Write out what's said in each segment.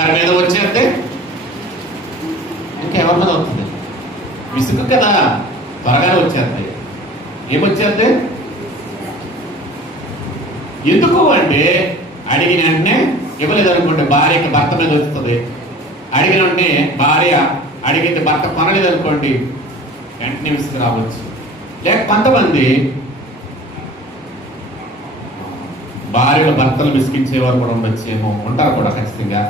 బంగారం మీద వచ్చేస్తే ఇంకెవరి మీద వస్తుంది? విసుగు కదా, త్వరగానే వచ్చేస్తాయి. ఏమొచ్చేస్తే ఎందుకు అంటే అడిగిన వెంటనే ఇవ్వలేదు అనుకోండి, భార్యకి భర్త మీద వస్తుంది. అడిగిన వెంటనే భార్య అడిగితే భర్త కొనలేదు అనుకోండి, వెంటనే విసుగు రావచ్చు. లేక కొంతమంది భార్యలు భర్తలు విసిగించేవారు కూడా ఉండొచ్చేమో, ఉంటారు కూడా ఖచ్చితంగా.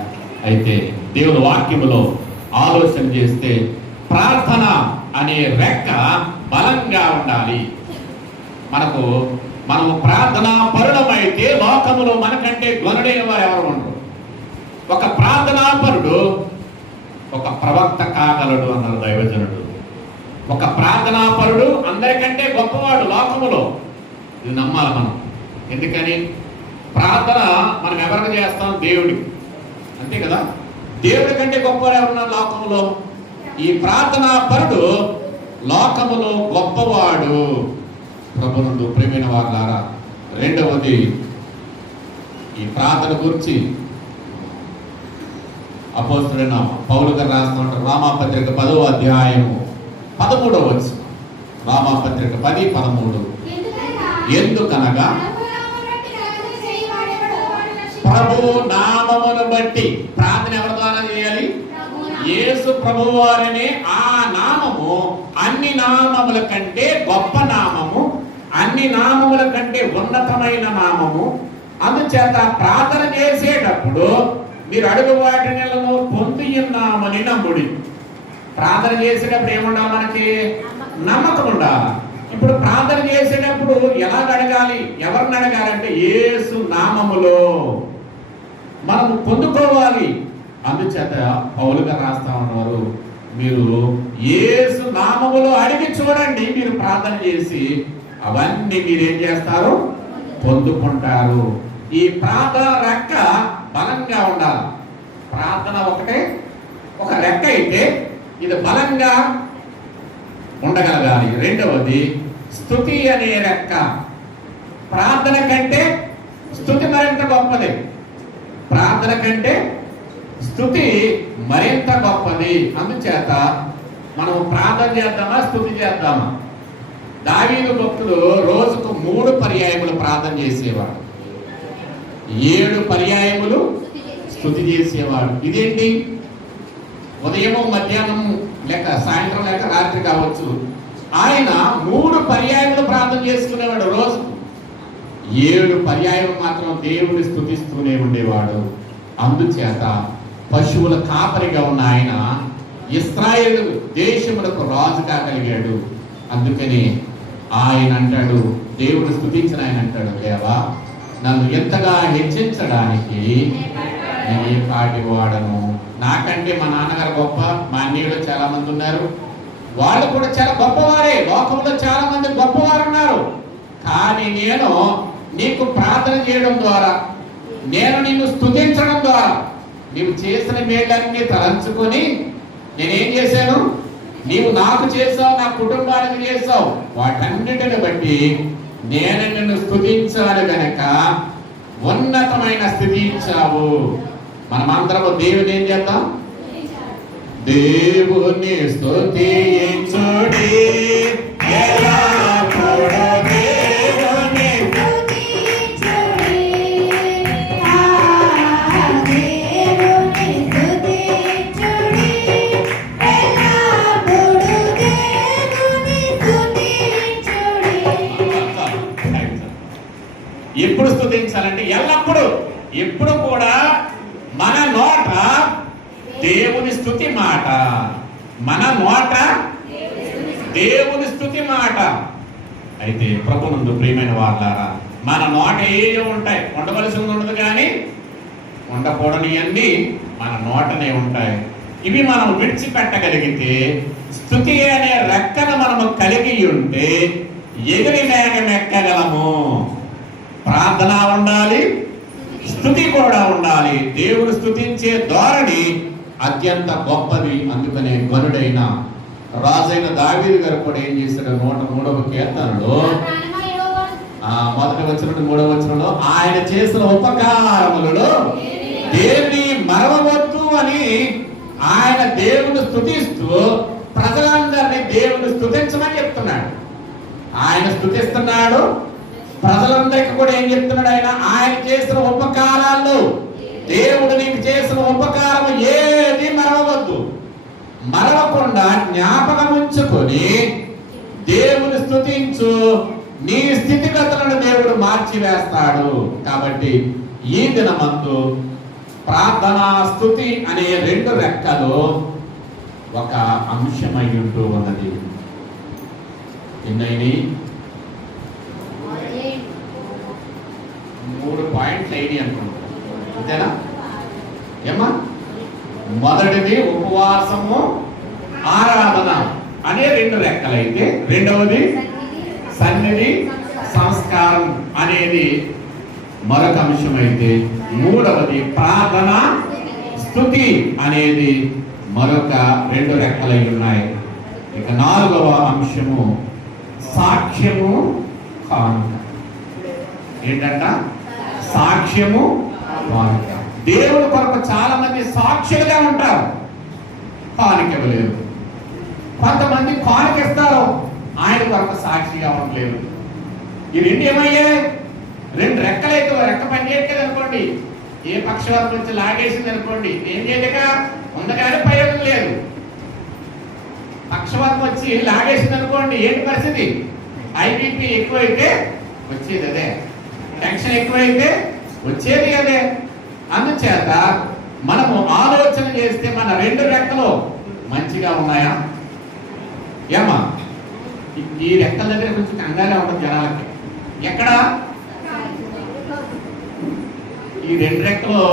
అయితే దేవుని వాక్యములో ఆలోచన చేస్తే ప్రార్థన అనే రెక్క బలంగా ఉండాలి. మనము ప్రార్థనా పరుడమైతే లోకములో మనకంటే గొనుడైన వారు ఎవరు ఉండరు. ఒక ప్రార్థనా పరుడు ఒక ప్రవక్త కాగలడు అన్నారు దైవజనుడు. ఒక ప్రార్థనా పరుడు అందరికంటే గొప్పవాడు లోకములో. ఇది నమ్మాలి మనం. ఎందుకని? ప్రార్థన మనం ఎవరికి చేస్తాం? దేవుడికి. అంతే కదా? దేవుడి కంటే గొప్పవాడు ఎవరున్నారు లోకములో? ఈ ప్రార్థనా పరుడు లోకములో గొప్పవాడు. ప్రభునందు ప్రియమైన వారులారా, రెండవది ఈ ప్రార్థన గురించి అపోస్తలుడైన పౌలు గారు రాస్తూ ఉంటారు. రామాపత్రిక 10వ అధ్యాయము 13వ వచనం. రామాపత్రిక 10:13. ఎందుకనగా ప్రభు నామమును బట్టి ప్రార్థన ఎవరి ద్వారా చేయాలి? యేసు ప్రభు వారిని. ఆ నామము అన్ని నామముల కంటే గొప్ప నామము, అన్ని నామముల కంటే ఉన్నతమైన నామము. అందుచేత ప్రార్థన చేసేటప్పుడు మీరు అడుగు వాటిని పొంది ఉన్నామని నమ్ముడి. ప్రార్థన చేసేటప్పుడు ఏముండాలి? మనకి నమ్మకం ఉండాలి. ఇప్పుడు ప్రార్థన చేసేటప్పుడు ఎలా అడగాలి? ఎవరిని అడగాలంటే యేసు నామములో మనము పొందుకోవాలి. అందుచేత పౌలు గారు రాస్తా ఉన్నారు, మీరు యేసు నామములో అడిగి చూడండి. మీరు ప్రార్థన చేసి అవన్నీ మీరేం చేస్తారు? పొందుకుంటారు. ఈ ప్రార్థన రెక్క బలంగా ఉండాలి. ప్రార్థన ఒకటే ఒక రెక్క అయితే ఇది బలంగా ఉండగలగాలి. రెండవది స్తుతి అనే రెక్క. ప్రార్థన కంటే స్తుతి మరింత గొప్పది. ప్రార్థన కంటే స్తుతి మరింత గొప్పది. అందుచేత మనం ప్రార్థన చేద్దామా, స్తుతి చేద్దామా? దావీదు భక్తుడు రోజుకు 3 పర్యాయములు ప్రార్థన చేసేవాడు, 7 పర్యాయములు స్తుతి చేసేవాడు. ఇదేంటి? ఉదయము, మధ్యాహ్నం లేక సాయంత్రం లేక రాత్రి కావచ్చు, ఆయన 3 పర్యాయములు ప్రార్థన చేసుకునేవాడు. రోజుకు 7 పర్యాయములు మాత్రం దేవుని స్తుతిస్తూనే ఉండేవాడు. అందుచేత పశువుల కాపరిగా ఉన్న ఆయన ఇశ్రాయేలు దేశములకు రాజు కాగలిగాడు. అందుకని ఆయన అంటాడు, దేవుడు స్తుతించిన ఆయన అంటాడు, దేవా నన్ను ఎంతగా హెచ్చించడానికి నేను ఏ పాటి వాడను. నాకంటే మా నాన్నగారు గొప్ప, మా అన్నయ్యలు చాలా మంది ఉన్నారు, వాళ్ళు కూడా చాలా గొప్పవారే. లోకంలో చాలా మంది గొప్పవారు ఉన్నారు. కానీ నేను నీకు ప్రార్థన చేయడం ద్వారా, నేను నిన్ను స్తుతించడం ద్వారా, నీవు చేసిన మేళ్ళన్నీ తలంచుకొని నేనేం చేశాను? నీవు నాకు చేసావు, నా కుటుంబానికి చేసావు, వాటన్నిటిని బట్టి నేను నిన్ను స్తుతించాను గనక ఉన్నతమైన స్థితి ఇచ్చావు. మనమందరము దేవుని ఏం చేద్దాం? దేవుని స్తుతించుడి ఎప్పుడు స్తుతించాలంటే ఎల్లప్పుడు, ఎప్పుడు కూడా మన నోట దేవుని స్తుతి మాట, మన నోట దేవుని స్తుతి మాట. అయితే ప్రభునందు ప్రియమైన వారులారా, మన నోట ఏవో ఉంటాయి, ఉండవలసింది ఉండదు, కానీ ఉండకూడనివన్నీ మన నోటనే ఉంటాయి. ఇవి మనం విడిచిపెట్టగలిగితే, స్తుతి అనే రెక్కను మనము కలిగి ఉంటే ఎగిరి మేఘం ఎక్కగలము. ప్రార్థన ఉండాలి, స్తుతి కూడా ఉండాలి. దేవుడు స్తుతించే ధోరణి అత్యంత గొప్పది. అందుకనే గనుడైన రాజైన దావీదు గారు కూడా ఏం చేశాడు? 103వ కీర్తనలో 1వ వచనం 3వ వచనంలో ఆయన చేసిన ఉపకారములలో దేన్ని మరవవద్దు అని ఆయన దేవుని స్తుతిస్తూ ప్రజలందరినీ దేవుని స్తుతించమని చెప్తున్నాడు. ఆయన స్తుతిస్తున్నాడు, ప్రజలందరికీ కూడా ఏం చెప్తున్నాడు? ఆయన చేసిన ఉపకారాలు, దేవుడు నీకు చేసిన ఉపకారం ఏది మరవవద్దు, మరవకుండా జ్ఞాపకం ఉంచుకొని దేవుని స్తుతించు, నీ స్థితిగతులను దేవుడు మార్చివేస్తాడు. కాబట్టి ఈ దినమందు ప్రార్థనా స్తుతి అనే రెండు రెక్కలు ఒక అంశమై ఉంటూ ఉన్నది. ఎన్నైనా 3 పాయింట్లు అయినాయి అనుకుంటా, అంతేనా ఏమా? మొదటిది ఉపవాసము, ఆరాధన అనే రెండు రెక్కలైతే, రెండవది సన్నిధి సంస్కారం అనేది మరొక అంశం అయితే, మూడవది ప్రార్థన స్తుతి అనేది మరొక రెండు రెక్కలై ఉన్నాయి. ఇక నాలుగవ అంశము సాక్ష్యము కానుక. ఏంటంట? సాక్ష్యము కానుక. దేవుని కొరకు చాలా మంది సాక్షులుగా ఉంటారు, కానుక ఇవ్వలేరు. కొంతమంది కానుక ఇస్తారు, ఆయన కొరకు సాక్షిగా ఉండలేరు. ఈ రెండు ఏమయ్యాయి? రెండు రెక్కలైతే రెక్క పని చేయట్లేదు అనుకోండి, ఏ పక్షవాతం వచ్చి లాగేసింది అనుకోండి, ఏం చేయలేక ఉందగానే ప్రయోజనం లేదు. పక్షవాతం వచ్చి లాగేసింది అనుకోండి, ఏంటి పరిస్థితి? ఐబీపీ ఎక్కువైతే వచ్చేది అదే, టెన్షన్ ఎక్కువైతే వచ్చేది అదే. అందుచేత మనము ఆలోచన చేస్తే మన రెండు రెక్కలు మంచిగా ఉన్నాయా? ఏమా? ఈ రెక్కల దగ్గర కొంచెం కంగానే ఉంటుంది జనాలకి. ఎక్కడ? ఈ రెండు రెక్కలు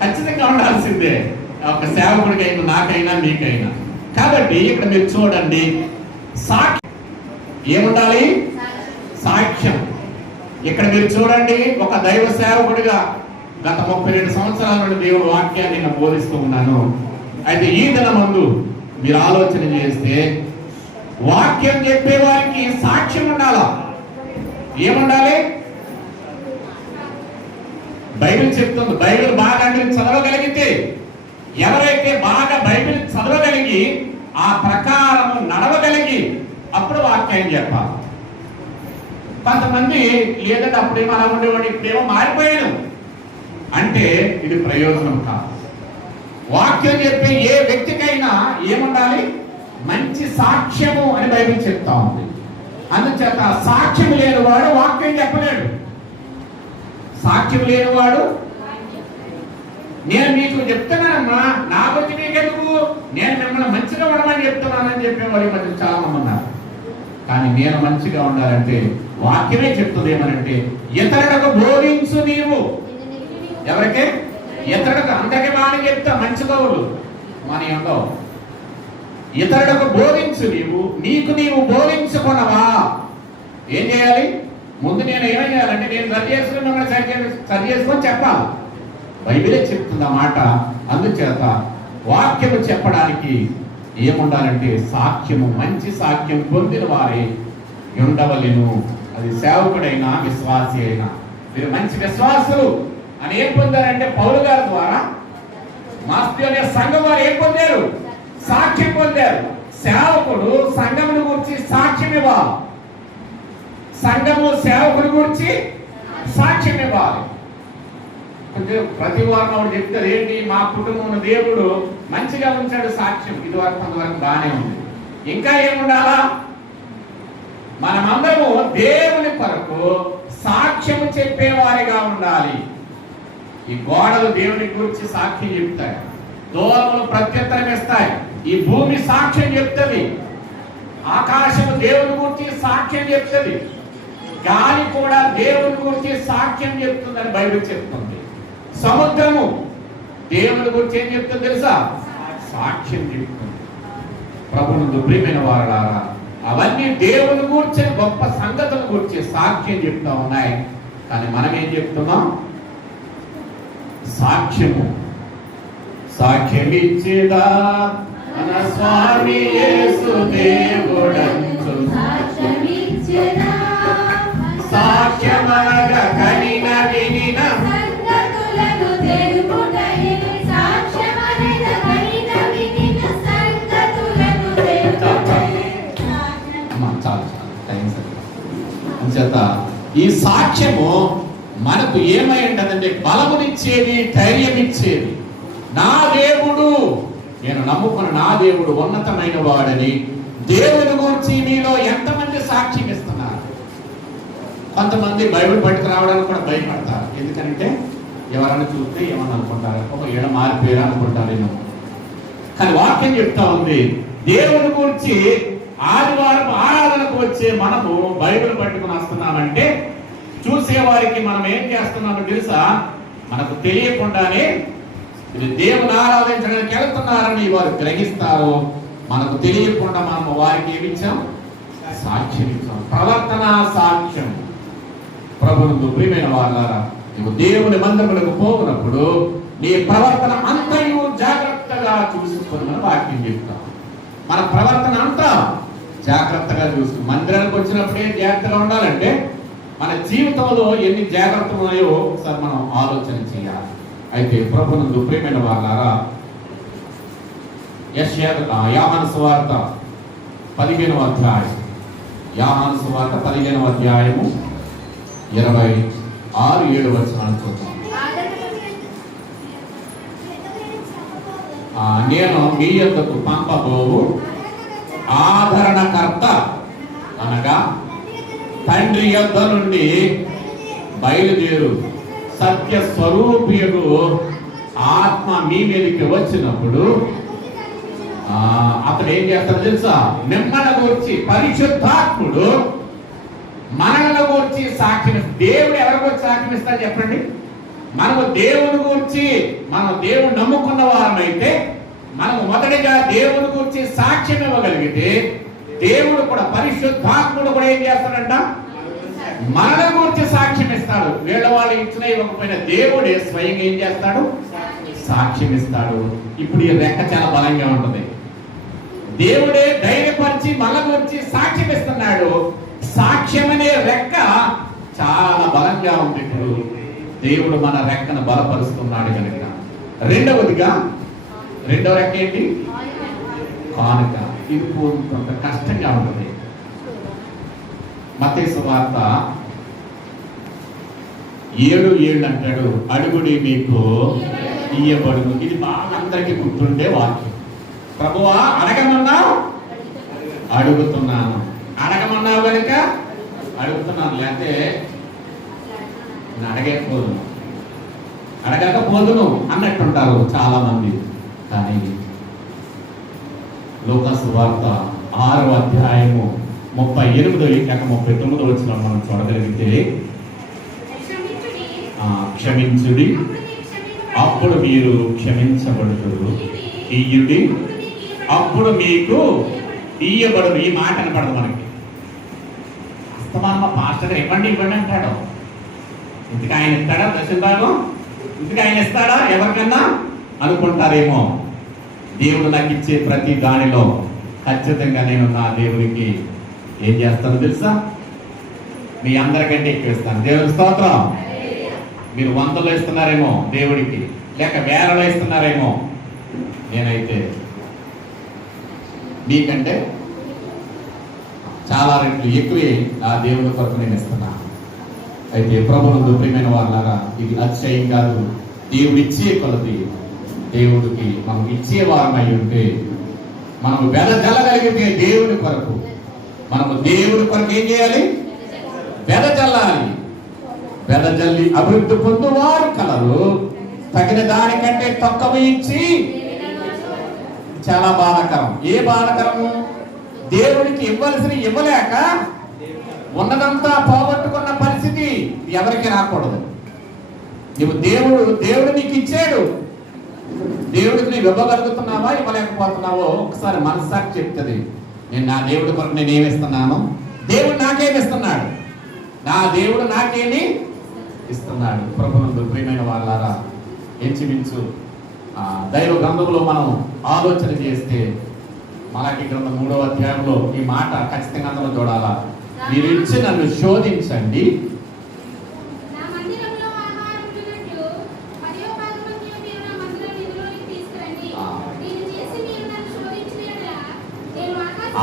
ఖచ్చితంగా ఉండాల్సిందే, ఒక సేవకుడికైనా, నాకైనా, మీకైనా. కాబట్టి ఇక్కడ మీరు చూడండి, సాక్ష్యం ఏముండాలి? సాక్ష్యం. ఇక్కడ మీరు చూడండి, ఒక దైవ సేవకుడిగా గత 32 సంవత్సరాల నుండి దేవుడు వాక్యాన్ని నేను బోధిస్తూ ఉన్నాను. అయితే ఈ దినమందు మీరు ఆలోచన చేస్తే, వాక్యం చెప్పే వారికి సాక్ష్యం ఉండాలా? ఏముండాలి? బైబిల్ చెప్తుంది, బైబిల్ బాగా మీరు చదవగలిగితే, ఎవరైతే బాగా బైబిల్ చదవగలిగి ఆ ప్రకారం నడవగలిగి అప్పుడు వాక్యం చెప్పాలి. కొంతమంది లేదంటే అప్పుడేమో అలా ఉండేవాడు, ఇప్పుడేమో మారిపోయాను అంటే ఇది ప్రయోజనం కాదు. వాక్యం చెప్పే ఏ వ్యక్తికైనా ఏముండాలి? మంచి సాక్ష్యము అని బైబిల్ చెప్తా ఉంది. అందుచేత సాక్ష్యం లేనివాడు వాక్యం చెప్పలేడు. సాక్ష్యం లేనివాడు, నేను మీకు చెప్తున్నానమ్మా, నా గురించి మీకెందుకు, నేను మిమ్మల్ని మంచిగా ఉండమని చెప్తున్నానని చెప్పేవాడు మధ్య చాలా మంది ఉన్నారు. కానీ నేను మంచిగా ఉండాలంటే వాక్యమే చెప్తుంది ఏమనంటే, ఇతరులకు బోధించు నీవు. ఎవరికే? ఇతరులకు. అందరికీ బాగా చెప్తా మంచి కవులు మన ఉండవు. ఇతరులకు బోధించు నీవు, నీకు నీవు బోధించుకున్నవా? ఏం చేయాలి? ముందు నేను ఏమేం చేయాలంటే, నేను సరి చేసుకుని మిమ్మల్ని సరి చేసుకొని చెప్పాలి. బైబిలే చెప్తుంది ఆ మాట. అందుచేత వాక్యము చెప్పడానికి ఏముండాలంటే సాక్ష్యము, మంచి సాక్ష్యం పొందిన వారే ఉండవలేను. అది సేవకుడైనా విశ్వాసి అయినా. మీరు మంచి విశ్వాసులు అని ఏం పొందారంటే, పౌలు గారి ద్వారా మాస్తియోనియ సంఘం వారు ఏం పొందారు? సాక్ష్యం పొందారు. సేవకుడు సంఘమును గురించి సాక్ష్యం ఇవ్వాలి, సంఘము సేవకుని గురించి సాక్ష్యం ఇవ్వాలి. ప్రతి వారం ఆవిడ చెప్తారు, ఏంటి మా కుటుంబం దేవుడు మంచిగా ఉంచాడు సాక్ష్యం. ఇదివరకు కొంతవరకు బాగానే ఉంది, ఇంకా ఏముండాలా? మనమందరము దేవుని కొరకు సాక్ష్యము చెప్పేవారిగా ఉండాలి. ఈ గోడలు దేవుని గురించి సాక్ష్యం చెప్తాయి, దూరములు ప్రత్యుత్తరం ఇస్తాయి, ఈ భూమి సాక్ష్యం చెప్తుంది, ఆకాశము దేవుని గురించి సాక్ష్యం చెప్తుంది, గాలి కూడా దేవుని గురించి సాక్ష్యం చెప్తుందని బైబిల్ చెప్తుంది. సముద్రము దేవుని గురించి ఏం చెప్తుంది తెలుసా? సాక్ష్యం చెప్తుంది. ప్రభువునందు ప్రియమైన వారలారా, అవన్నీ దేవుని గురించి గొప్ప సంగతుల గురించి సాక్ష్యం చెప్తా ఉన్నాయి. కానీ మనం ఏం చెప్తున్నాం? సాక్ష్యము. సాక్ష్యమిచ్చేదా మన స్వామి యేసు దేవుడంచు, సాక్ష్యమనగా కనిన వినిన సంగతులను తెలుపుటయే సాక్ష్యమనగా ఈ సాక్ష్యము మనకు ఏమై ఉంటుందంటే బలమునిచ్చేది, ధైర్యం ఇచ్చేది. నా దేవుడు, నేను నమ్ముకున్న నా దేవుడు ఉన్నతమైన వాడని దేవుని గురించి మీలో ఎంతమంది సాక్ష్యం ఇస్తున్నారు? కొంతమంది బైబిల్ పట్టుకు రావడానికి కూడా భయపడతారు. ఎందుకంటే ఎవరైనా చూస్తే ఏమని అనుకుంటారు, ఒక ఏడ మారిపోయారు అనుకుంటారేమో. కానీ వాక్యం చెప్తా ఉంది, దేవుని గురించి ఆదివారం ఆరాధనకు వచ్చే మనము బైబిల్ పట్టుకుని వస్తున్నామంటే చూసేవారికి మనం ఏం చేస్తున్నామో తెలుసా? మనకు తెలియకుండానే ఇది దేవుని ఆరాధించడానికి వెళ్తున్నారని వారు గ్రహిస్తారు. మనకు తెలియకుండా మనము వారికి ఏమిచ్చాం? సాక్ష్యం ఇచ్చాం. ప్రవర్తన సాక్ష్యం. ప్రభువుకు ప్రియమైన వారారా, నువ్వు దేవుని మందిరములకు పోవునప్పుడు నీ ప్రవర్తన అంతయు జాగ్రత్తగా చూసుకుని వాక్యం చెప్తాం. మన ప్రవర్తన అంతా జాగ్రత్తగా చూసుకుని మందిరానికి వచ్చినప్పుడే జాగ్రత్తగా ఉండాలంటే మన జీవితంలో ఎన్ని జాగ్రత్తలు ఉన్నాయో ఒకసారి మనం ఆలోచన చేయాలి. అయితే ప్రభువునందు ప్రియమైన వారారా, యోహాను సువార్త 15వ అధ్యాయం, యోహాను సువార్త 15వ అధ్యాయము 26-27 వచనాలు చూద్దాం. నేను మీ యొద్దకు పంపబోవు ఆదరణకర్త అనగా తండ్రి యొద్ద నుండి బయలుదేరు సత్య స్వరూపియుడు ఆత్మ మీ మీదకి వచ్చినప్పుడు అతడు ఏం చేస్తాడు తెలుసా? మిమ్మల్ని గురించి పరిశుద్ధాత్ముడు మనల్ని గురించి సాక్ష్యం. దేవుడు ఎవరి గురించి సాక్ష్యం ఇస్తాడు చెప్పండి? మనము దేవుని గురించి, మనం దేవుడు నమ్ముకున్న వారమైతే మనము మొదటిగా దేవుని గురించి సాక్ష్యం ఇవ్వగలిగితే దేవుడు కూడా, పరిశుద్ధాత్ముడు కూడా ఏం చేస్తాడంట? మనల గురించి సాక్ష్యం ఇస్తాడు. వీళ్ళ వాళ్ళు ఇచ్చిన ఇవ్వకపోయినా దేవుడే స్వయంగా ఏం చేస్తాడు? సాక్ష్యం ఇస్తాడు. ఇప్పుడు ఈ రెక్క చాలా బలంగా ఉంటుంది. దేవుడే ధైర్యపరిచి మన గురించి సాక్ష్యం ఇస్తున్నాడు. సాక్ష్యం అనే రెక్క చాలా బలంగా ఉంది. ఇప్పుడు దేవుడు మన రెక్కను బలపరుస్తున్నాడు కనుక. రెండవ రెక్క ఏంటి? కానుక. ఇది కొంత కష్టంగా ఉంటుంది. మత్తయి సువార్త 7:7 అంటాడు, అడుగుడి మీకు ఇయ్యబడును. ఇది బాగా అందరికీ గుర్తుండే వాక్యం. ప్రభువా అడగమన్నావు, అడుగుతున్నాను. అడగమన్నావు కనుక అడుగుతున్నాను, లేకపోతే అడగకపోదును అన్నట్టుంటారు చాలా మంది. కానీ లూకా సువార్త 6వ అధ్యాయము 38-39 వచ్చిన మనం చూడగలిగితే, క్షమించుడి అప్పుడు మీరు క్షమించబడుతురు, ఇయ్యుడి అప్పుడు మీకు ఇయ్యబడును. ఈ మాట కనపడదు మనకి. అస్తమాన పాస్టర్ ఇవ్వండి అంటాడు. ఇంటికి ఆయన ఇస్తాడా? దశభాగం ఇంటికి ఆయన ఇస్తాడా ఎవరికన్నా అనుకుంటారేమో. దేవుడు నాకు ఇచ్చే ప్రతి దానిలో ఖచ్చితంగా నేను నా దేవుడికి ఏం చేస్తానో తెలుసా? మీ అందరికంటే ఎక్కువ ఇస్తాను. దేవుడి స్తోత్రం. మీరు 100లో ఇస్తున్నారేమో దేవుడికి, లేక 1000లో ఇస్తున్నారేమో. నేనైతే మీకంటే చాలా రెట్లు ఎక్కువే ఆ దేవుని కొరకు నేను ఇస్తున్నా. అయితే ప్రభువునందు ప్రియమైన వాళ్ళారా, ఇది అతిశయం కాదు. దేవుడు ఇచ్చే కొలది దేవుడికి మనం ఇచ్చే వారమై ఉంటే, మనము వెదజల్లగలిగితే దేవుని కొరకు, మనము దేవుని కొరకు ఏం చేయాలి? వెదజల్లాలి. వెదజల్లి అభివృద్ధి పొందువారు కలరు, తగిన దానికంటే తక్కువ ఇచ్చి. చాలా బాధాకరం. ఏ బాధాకరము? దేవుడికి ఇవ్వవలసిన ఇవ్వలేక ఉన్నదంతా పోగొట్టుకున్న పరిస్థితి ఎవరికి రాకూడదు. నువ్వు దేవుడు నీకు ఇచ్చాడు, దేవుడికి నీవు ఇవ్వగలుగుతున్నావా, ఇవ్వలేకపోతున్నావో ఒకసారి మనస్సాక్షి చెప్తుంది. నేను నా దేవుడి కొరకు నేను ఏమిస్తున్నాను, దేవుడు నాకేమిస్తున్నాడు, నా దేవుడు నాకేమి ఇస్తున్నాడు. ప్రభువునందు ప్రియమైన వాళ్ళారా, ఇంచుమించు దైవ గ్రంథంలో మనం ఆలోచన చేస్తే మలాకి గ్రంథం 3వ అధ్యాయంలో ఈ మాట ఖచ్చితంగా అందరూ చూడాలా. మీరు ఇచ్చి నన్ను శోధించండి,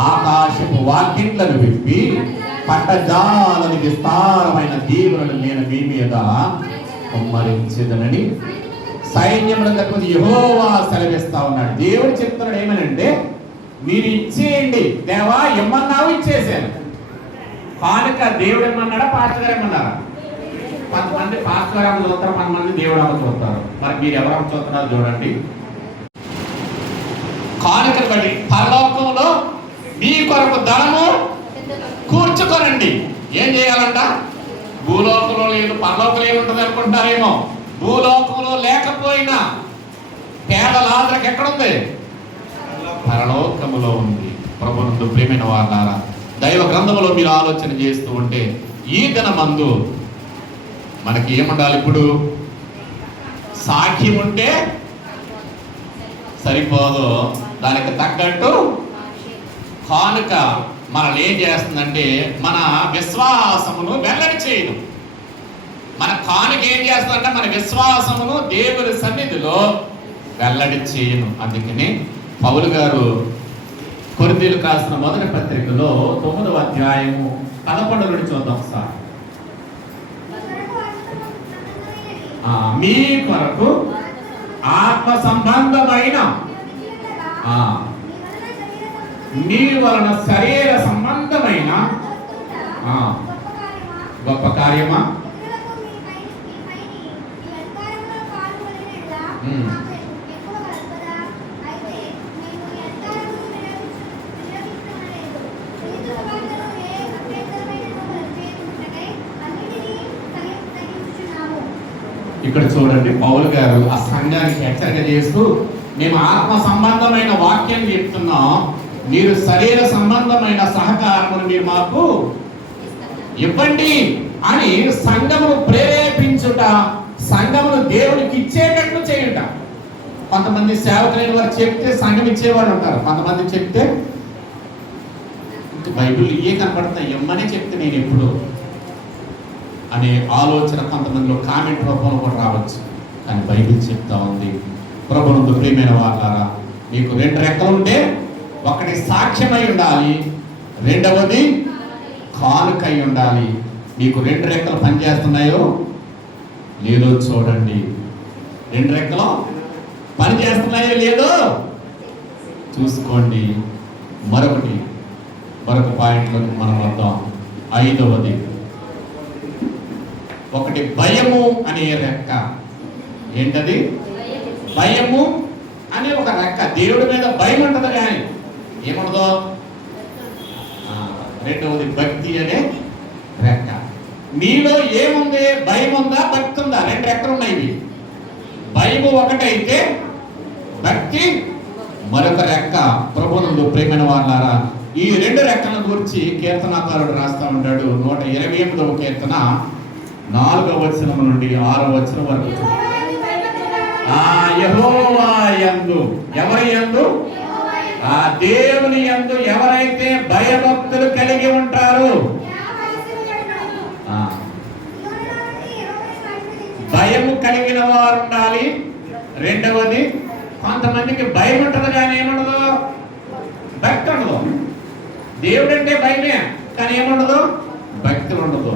ఆకాశపు వాకిట్లను విప్పి పట్టజాలని విస్తారమైన దీవులను నేను మీ మీద కుమ్మరించేదనని సైన్యములకు యెహోవా సెలవిస్తా ఉన్నాడు. దేవుడు చెప్తున్నాడు ఏమనంటే, మీరు ఇచ్చేయండి దేవా, ఇమ్మన్నావు ఇచ్చేసాను. కానుక దేవుడు ఏమన్నాడా, పాస్టర్ గారు ఏమన్నారా? కొంతమంది పాస్టర్ గారు అమ్మ చూస్తారు, కొంతమంది దేవుడు అమ్మ చూస్తారు. మరి మీరు ఎవరమ్మ చూస్తున్నారో చూడండి. కానుకను బట్టి పరలోకంలో మీ కొరకు ధనము కూర్చుకోనండి. ఏం చేయాలంట? భూలోకంలో లేదు, పరలోకంలో ఏముంటుంది అనుకుంటారేమో. భూలోకంలో లేకపోయినా పేదల ఆదరణ ఎక్కడుంది? పరలోకములో ఉంది. ప్రభునందు ప్రియమైన వారులారా, దైవ గ్రంథములో మీరు ఆలోచన చేస్తూ ఉంటే ఈ దినమందు మనకి ఏముండాలి? ఇప్పుడు సాక్ష్యం ఉంటే సరిపోదు, దానికి తగ్గట్టు కానుక మనల్ని ఏం చేస్తుందంటే మన విశ్వాసమును వెల్లడి చేయదు. మన కానుక ఏం చేస్తుందంటే మన విశ్వాసమును దేవుని సన్నిధిలో వెల్లడి చేయను. అందుకని పౌలు గారు కొరింథీయులకు రాసిన మొదటి పత్రికలో 9వ అధ్యాయము 11 నుండి చూద్దాం సార్. మీ కొరకు ఆత్మ సంబంధమైన మీ వలన శరీర సంబంధమైన గొప్ప కార్యమా? ఇక్కడ చూడండి, పౌలు గారు ఆ సంఘానికి హెచ్చరిక చేస్తూ, మేము ఆత్మ సంబంధమైన వాక్యం చెప్తున్నాం, మీరు శరీర సంబంధమైన సహకారమును మీరు మాకు ఇవ్వండి అని సంఘమును ప్రేరేపించుట, సంఘమును దేవునికి ఇచ్చేటట్లు చేయుట. కొంతమంది సేవకులైన వారు చెప్తే సంఘం ఇచ్చేవాడు ఉంటారు, కొంతమంది చెప్తే బైబిల్ ఇవే కనపడతాయి, ఇమ్మనే చెప్తే నేను ఎప్పుడు అనే ఆలోచన కొంతమందిలో కామెంట్ రూపంలో కూడా రావచ్చు. కానీ బైబిల్ చెప్తా ఉంది, ప్రభునందు ప్రియమైన వారులారా, మీకు 2 రెక్కలు ఉంటే ఒకటి సాక్ష్యమై ఉండాలి, రెండవది కానుకై ఉండాలి. మీకు 2 రెక్కలు పనిచేస్తున్నాయో లేదో చూడండి. 2 రెక్కలు పనిచేస్తున్నాయో లేదో చూసుకోండి. మరొక పాయింట్లో మనం వద్దాం. 5వది, ఒకటి భయము అనే రెక్క. ఏంటది? భయము అనే ఒక రెక్క. దేవుడి మీద భయం ఉంటుంది కానీ ఏముండదో. 2వది భక్తి అనే రెక్క. మీలో ఏముంది? భయం ఉందా, భక్తి ఉందా? 2 రెక్కలు ఉన్నాయి. భయము ఒకటైతే భక్తి మరొక రెక్క. ప్రభునందు ప్రియమైన వారులారా, ఈ 2 రెక్కల గురించి కీర్తనాకారుడు రాస్తా ఉంటాడు. 128వ కీర్తన 4వ వచనం నుండి 6వ వచనం వరకు. యెహోవా యందు, ఎవరి యందు? ఆ దేవుని యందు ఎవరైతే భయభక్తులు కలిగి ఉంటారో, భయము కలిగిన వారు ఉండాలి. రెండవది, కొంతమందికి భయం ఉంటుంది కానీ ఏముండదు, భక్తి ఉండదు. దేవుడు అంటే భయమే కానీ ఏముండదు, భక్తి ఉండదు.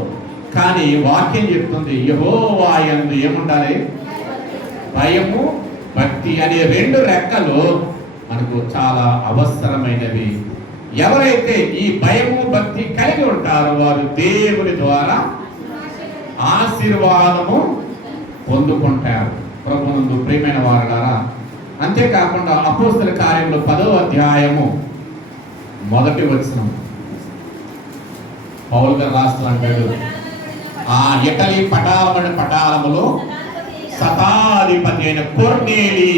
కానీ వాక్యం చెప్తుంది యెహోవా యందు ఏముండాలి? భయము భక్తి అనే 2 రెక్కలు మనకు చాలా అవసరమైనవి. ఎవరైతే ఈ భయము భక్తి కలిగి ఉంటారో వారు దేవుని ద్వారా ఆశీర్వాదము పొందుకుంటారు. ప్రభునందు ప్రియమైన వారులారా, అంతేకాకుండా అపోస్తల కార్యములు 10వ అధ్యాయము 1వ వచనం పౌలు గారు రాస్తూ అంటాడు, ఇటలీ పటాలములో శతాధిపతి అయిన కొర్నేలి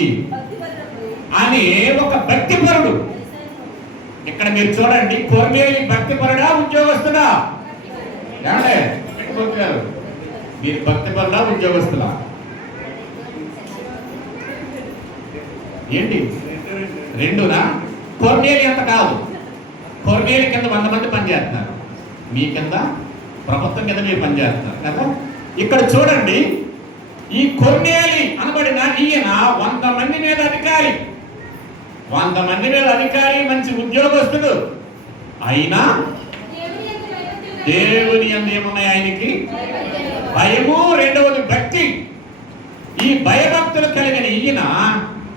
అని ఒక భక్తిపరుడు. ఇక్కడ మీరు చూడండి, కొర్నేలి భక్తిపరుడా ఉద్యోగస్తుడా? ఏమంటే మీరు భక్తిపరుడా ఉద్యోగస్తులా? ఏంటి? 2నా? కొర్నేలి అంత కాదు. కొర్నేలి కింద 100 మంది పనిచేస్తున్నారు, మీ కింద ప్రభుత్వం కింద మీరు పనిచేస్తున్నారు కదా. ఇక్కడ చూడండి, ఈ కొర్నేలి అనబడిన ఈయన 100 మంది మీద అధికారి, 100 మంది మీద అధికారి, మంచి ఉద్యోగస్తుడు. అయినా దేవుని యందు ఏమున్నాయి ఆయనకి? భయము, రెండవది భక్తి. ఈ భయభక్తులు కలిగిన ఈయన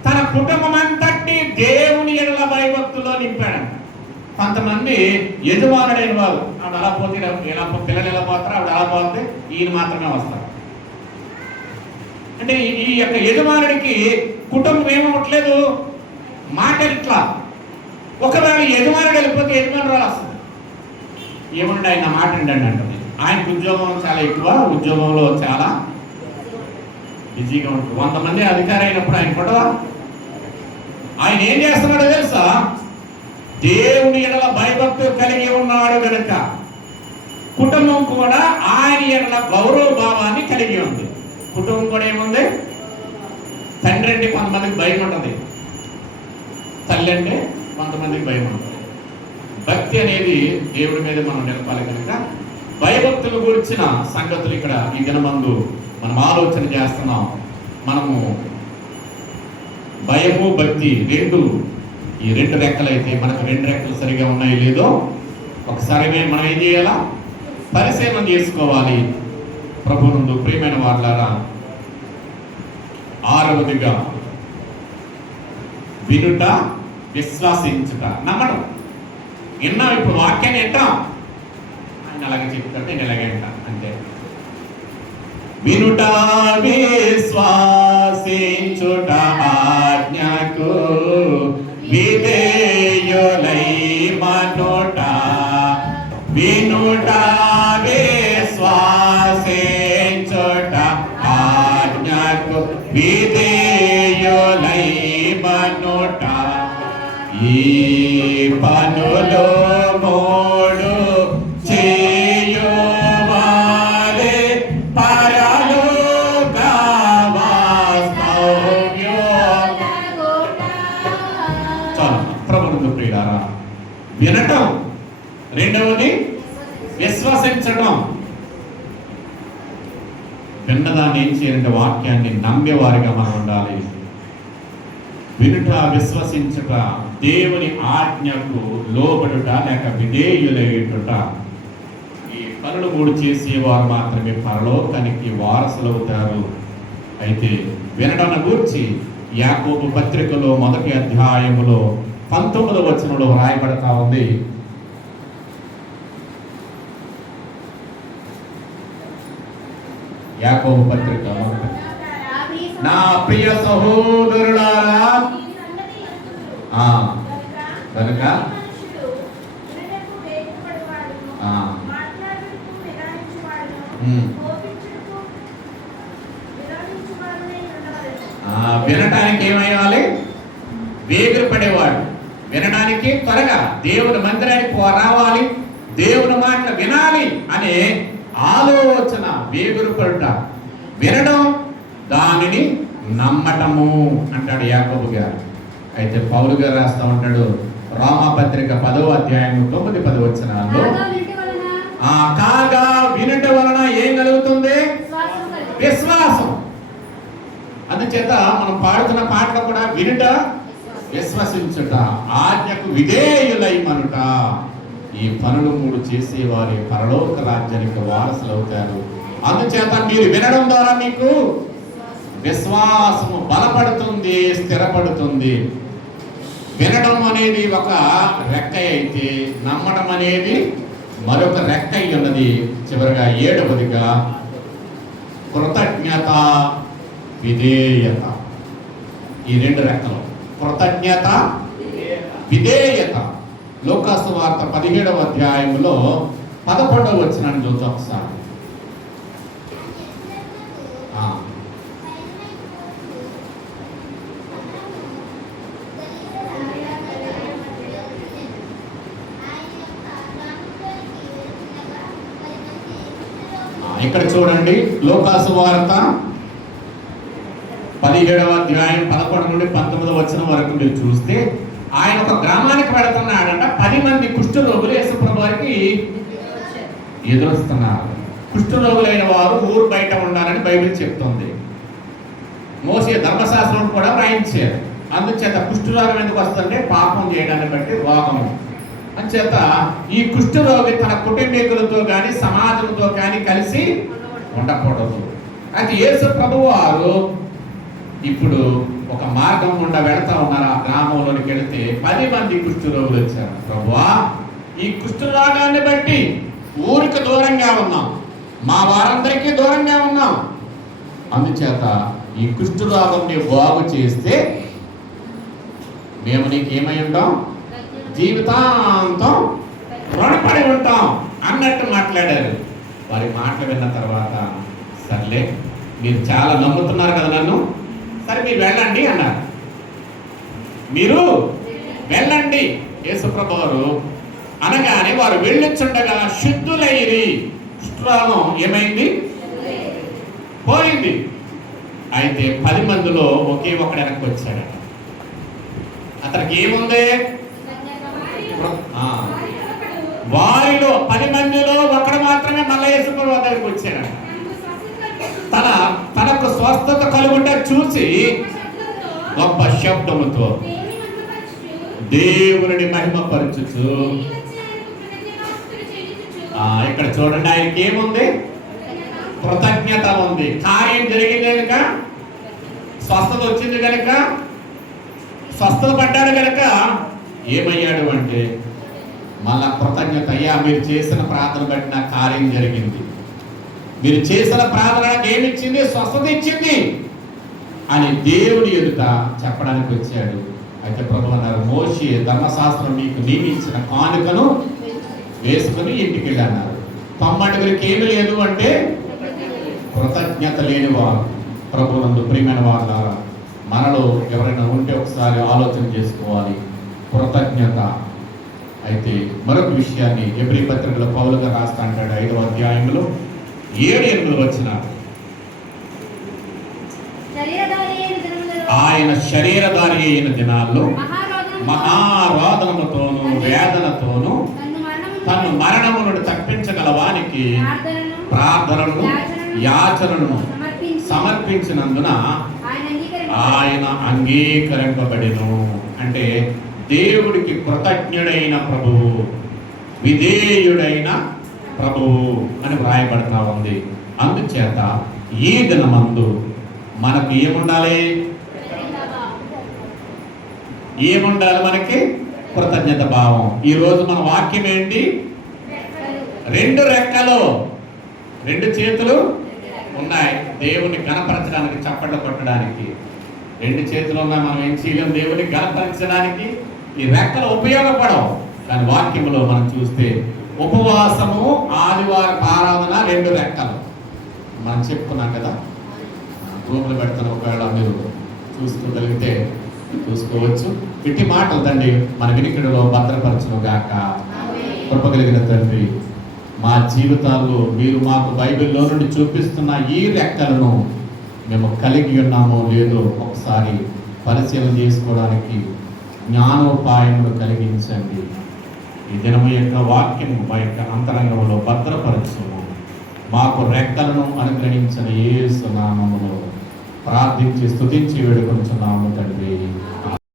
తన కుటుంబం అంతటి దేవుని ఎడల భయభక్తుల్లో నింపాడంట. కొంతమంది యజమానుడైన వారు ఆవిడ అలా పోతే ఎలా పిల్లలు ఎలా పోతారు, ఆవిడ అలా పోతే ఈయన మాత్రమే వస్తారు. అంటే ఈ యొక్క యజమానుడికి కుటుంబం ఏమవట్లేదు, మాట ఇట్లా. ఒకవేళ యజమానుడు వెళ్ళిపోతే యజమానురాలు వస్తుంది, ఏమంటే ఆయన మాట ఏంటండి అంటుంది. ఆయనకు ఉద్యోగం చాలా ఎక్కువ, ఉద్యోగంలో చాలా బిజీగా ఉంటుంది. 100 మంది అధికారి అయినప్పుడు ఆయన కూడా ఆయన ఏం చేస్తున్నాడో తెలుసా? దేవుని ఎడల భయభక్తులు కలిగి ఉన్నాడు కనుక కుటుంబం కూడా ఆయన ఎడల గౌరవ భావాన్ని కలిగి ఉంది. కుటుంబం కూడా ఏముంది? తండ్రి అంటే కొంతమందికి భయం ఉంటుంది, తల్లి అంటే కొంతమందికి భయం ఉంటుంది. భక్తి అనేది దేవుడి మీద మనం నిలపాలి కనుక భయభక్తుల గురించిన సంగతులు ఇక్కడ ఈ దినమందు మనం ఆలోచన చేస్తున్నాం. మనము భయము భక్తి ఈ రెండు రెక్కలైతే మనకు 2 రెక్కలు సరిగా ఉన్నాయో లేదో ఒకసారి మనం ఏం చేయాలా? పరిశీలన చేసుకోవాలి. ప్రభువునందు ప్రియమైన వారలారా, 6వదిగా వినుట, విశ్వాసించుట, నమ్మడం. విన్నాం, ఇప్పుడు వాక్యాన్ని వింటాం, ఆయన అలాగే చెప్తాడు, నేను ఇలాగే వింటా అంతే. వినుట, విశ్వాసించుట, ఆజ్ఞకు విధేయులై మనుట. వినుట, విశ్వాసించుట, ఆజ్ఞకు విధేయులై మనుట. ఈ పనులు 3 చేయువారే పరలోక వాస్తవ్యం. చాలు ప్రభువునందు ప్రియులారా, వినటం, రెండవది విశ్వసించడం. విన్నదాన్ని ఏం చేయాలంటే వాక్యాన్ని నమ్మేవారిగా మనం ఉండాలి. వినుట, విశ్వసించుట, దేవుని ఆజ్ఞకు లోబడుట లేక విధేయులయ్యుట. ఈ పనులు 3 చేసేవారు మాత్రమే పరలోకానికి వారసులవుతారు. అయితే వినడం గురించి యాకోబు పత్రికలో 1వ అధ్యాయములో 19వ వచనంలో రాయబడతా ఉంది. యాకోబు పత్రిక 1. నా ప్రియ సహోదరులారా, కనుక వినటానికి ఏమయ్యాలి? వేగిరి పడేవాడు. వినడానికి త్వరగా దేవుని మందిరానికి రావాలి, దేవుని మాటలు వినాలి అనే ఆలోచన, వేగిరి పడుట. వినడం, దానిని నమ్మటము అంటాడు యాకోబు గారు. అయితే పౌలు గారు రాస్తా ఉంటాడు రోమాపత్రిక 10వ అధ్యాయం 9-10 వచనాల్లో, కాగా వినుట వలన ఏం కలుగుతుంది? విశ్వాసం. అందుచేత మనం పాడుతున్న పాటలు కూడా వినుట, విశ్వసించుట, ఆజ్ఞకు విధేయులై మనుట. ఈ పనులు 3 చేసేవారి పరలోక రాజ్యానికి వారసులవుతారు. అందుచేత మీరు వినడం ద్వారా మీకు విశ్వాసము బలపడుతుంది, స్థిరపడుతుంది. వినడం అనేది ఒక రెక్క అయితే నమ్మడం అనేది మరొక రెక్క ఉన్నది. చివరిగా 7వదిగా కృతజ్ఞత, విధేయత. ఈ 2 రెక్కలు, కృతజ్ఞత, విధేయత. లూకాసు వార్త 17వ అధ్యాయంలో 11వ వచనాన్ని చూద్దాం ఒకసారి. ఇక్కడ చూడండి, లూకాసు వార్త 17వ అధ్యాయం 11 నుండి 19వ వచనం వరకు మీరు చూస్తే, ఆయన ఒక గ్రామానికి వెళుతున్నాడంట. 10 మంది కుష్ఠరోగులు యేసుప్రభు వారికి ఎదురొస్తున్నారు. కుష్ఠరోగులైన వారు ఊరు బయట ఉండాలని బైబిల్ చెప్తుంది. మోసే ధర్మశాస్త్రం కూడా వ్రాయించారు. అందుచేత కుష్ఠరోగం ఎందుకు వస్తుందంటే పాపం చేయడాన్ని బట్టి రోగము. అంచేత ఈ కుష్ఠరోగి తన కుటుంబీకులతో కానీ సమాజంతో కానీ కలిసి ఉండకూడదు. అయితే యేసు ప్రభువు వారు ఇప్పుడు ఒక మార్గం గుండా వెళతా ఉన్నారు. ఆ గ్రామంలోనికి వెళితే 10 మంది కుష్ఠరోగులు వచ్చారు. ప్రభువా, ఈ కుష్ఠరోగాన్ని బట్టి ఊరికి దూరంగా ఉన్నాం, మా వారందరికీ దూరంగా ఉన్నాం. అందుచేత ఈ కుష్ఠరోగంని బాగు చేస్తే మేము నీకేమై ఉంటాం, జీవితాంతం రుణపడి ఉంటాం అన్నట్టు మాట్లాడారు. వారి మాటలు విన్న తర్వాత, సర్లే మీరు చాలా నమ్ముతున్నారు కదా నన్ను, సరే మీరు వెళ్ళండి అన్నారు. మీరు వెళ్ళండి యేసుప్రభు వారు అనగానే వారు వెళ్ళొచ్చుండగా శుద్ధులైరి. కుష్ఠరోగం ఏమైంది, పోయింది. అయితే 10 మందిలో ఒకే ఒకడు వెనక్కి వచ్చాడు. అతనికి ఏముంది, వారిలో 10 మందిలో ఒకడు మాత్రమే మళ్ళీ యేసుప్రభు దగ్గరికి వచ్చాడు. తనకు స్వస్థత కలుగుట చూసి గొప్ప శబ్దముతో దేవుని మహిమపరచుచు, ఇక్కడ చూడండి, ఆయనకి ఏముంది, కృతజ్ఞత ఉంది. కార్యం జరిగింది కనుక, స్వస్థత వచ్చింది కనుక, స్వస్థత పడ్డాడు కనుక ఏమయ్యాడు అంటే మళ్ళా కృతజ్ఞత. అయ్యా, మీరు చేసిన ప్రార్థన బట్టి నా కార్యం జరిగింది, మీరు చేసిన ప్రార్థన ఏమిచ్చింది, స్వస్థత ఇచ్చింది అని దేవుని ఎదుట చెప్పడానికి వచ్చాడు. అయితే ప్రభు అన్నారు, మోషే ధర్మశాస్త్రం మీకు నియమించిన కానుకను వేసుకుని ఇంటికి వెళ్ళి అన్నారు. 90 ఏమి లేదు అంటే కృతజ్ఞత లేని వారు. ప్రభునందు ప్రియమైన వారు, మనలో ఎవరైనా ఉంటే ఒకసారి ఆలోచన చేసుకోవాలి, కృతజ్ఞత. అయితే మరొక విషయాన్ని ఎబ్రీ పత్రికలో పౌలు గారు రాస్తా అంటాడు, 5వ అధ్యాయంలో 7-8 వచనాలు. ఆయన శరీరధారి అయిన దినాల్లో మహారోదనముతోనూ వేదనతోనూ తను మరణము నుండి తప్పించగల వానికి ప్రార్థనను యాచనను సమర్పించినందున ఆయన అంగీకరింపబడెను. అంటే దేవుడికి కృతజ్ఞుడైన ప్రభువు, విధేయుడైన ప్రభువు అని వ్రాయబడతా ఉంది. అందుచేత ఈ దినమందు మనకు ఏముండాలి, మనకి కృతజ్ఞత భావం. ఈరోజు మన వాక్యం ఏంటి, 2 రెక్కలు, 2 చేతులు ఉన్నాయి దేవుని గణపరచడానికి, చప్పట్లు కొట్టడానికి. 2 చేతులు ఉన్నాయి, మనం ఏం చేయలేం దేవుని గణపరచడానికి. ఈ రెక్కలు ఉపయోగపడవు. కానీ వాక్యంలో మనం చూస్తే ఉపవాసము, ఆదివారం ఆరాధన, 2 రెక్కలు మనం చెప్పుకున్నాం కదా. రూములు పెడతాను, ఒకవేళ మీరు చూసుకోగలిగితే చూసుకోవచ్చు. ఇట్టి మాటలు తండ్రి మన వినికిడిలో భద్రపరచును గాక. కృపగలిగిన తండ్రి, మా జీవితాల్లో మీరు మాకు బైబిల్లో నుండి చూపిస్తున్న ఈ రెక్కలను మేము కలిగి ఉన్నామో లేదో ఒకసారి పరిశీలన చేసుకోవడానికి జ్ఞానోపాయములు కలిగించండి. ఈ దినము యొక్క వాక్యము మా యొక్క అంతరంగంలో భద్రపరచుము. మాకు రెక్కలను అనుగ్రహించిన యేసు నామములో ప్రార్థించి స్తుతించి వేడుకొనుచున్నాము తండ్రి.